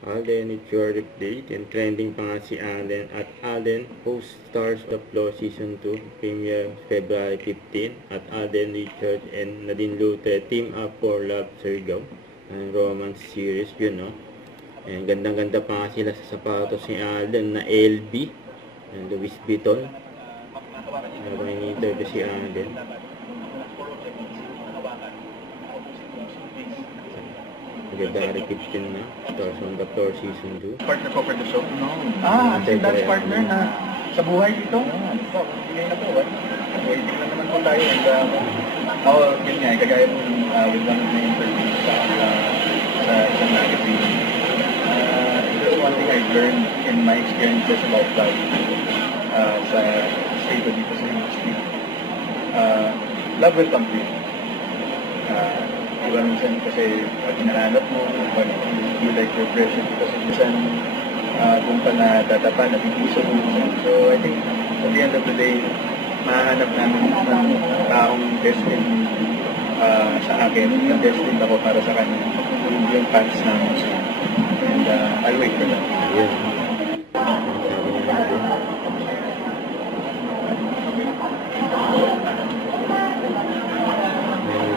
Alden, it's your update. And trending pa nga si Alden. At Alden, host stars of Law Season 2, premiere February 15. At Alden Richards and Nadine Lute team up for Love Sergaw. Ang romance series yun, no? And gandang-ganda pa nga sila sa sapatos ni Alden na LB. And Louis Vuitton. Habang ini-interview si Alden. February 15 na. Stars on the Floor Season 2. Partner ko for the show? No. Ang dance partner na sa buhay dito? Bigay na po. Waiting lang naman po tayo. And, yun nga, kagaya po with one of my interviews sa isang magazine. There's one thing I've learned in my experiences about love sa state o dito sa industry. Love will come to you. Diba minsan kasi pag hinahanap mo, pag you like your pressure, kasi minsan kung pa natatapa, nabibiso mo. So I think at the end of the day, mahanap namin ng taong destined sa akin, yung destined ako para sa kanya, yung fans namin siya. And I'll wait for that. Yeah.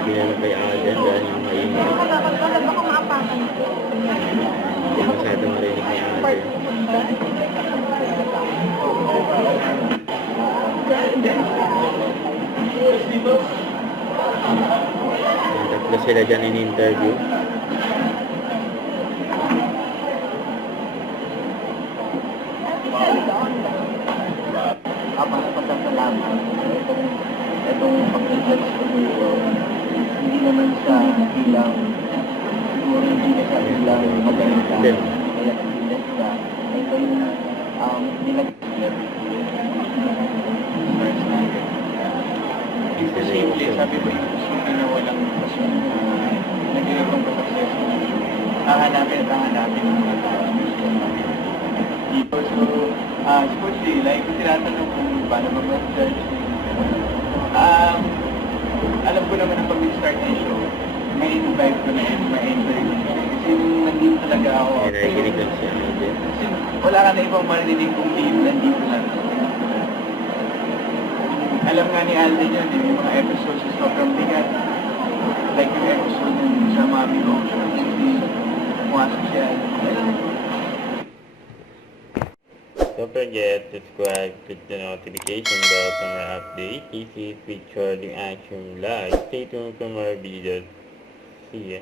Binala kay Alden dahil yung maingay. Baka maapakan ko. Hindi masyado marinig ni Alden. Tatlo sila dyan in-interview. Pasasalamat. Itong pag-judge ko dito, hindi naman sa bilang, siguro hindi na sa bilang magaling ka, kaya pag-judge ka, ito yung nilag-judge. Imposible, sabi ko yung gusto na walang pasyon na nag-iibang pa-successful. Hahanapin at hahanapin ng mga tao. So, supposedly, like, kung tinatanong kung paano ba mag-judge, alam ko naman ang pag-start ng show, may invite ko na yun, may interview. Kasi nandito talaga ako. Kaya nakikinig lang siya Alden. Kasi wala ka na ibang marinig kung team, nandito lang. Alam nga ni Alden yun, yung mga episodes sa sobrang bigat. Like yung episode sa Mami Ocean, pumasok siya. Don't forget to subscribe, click the notification bell for more updates. If you featured in Action Live, stay tuned for more videos. See ya.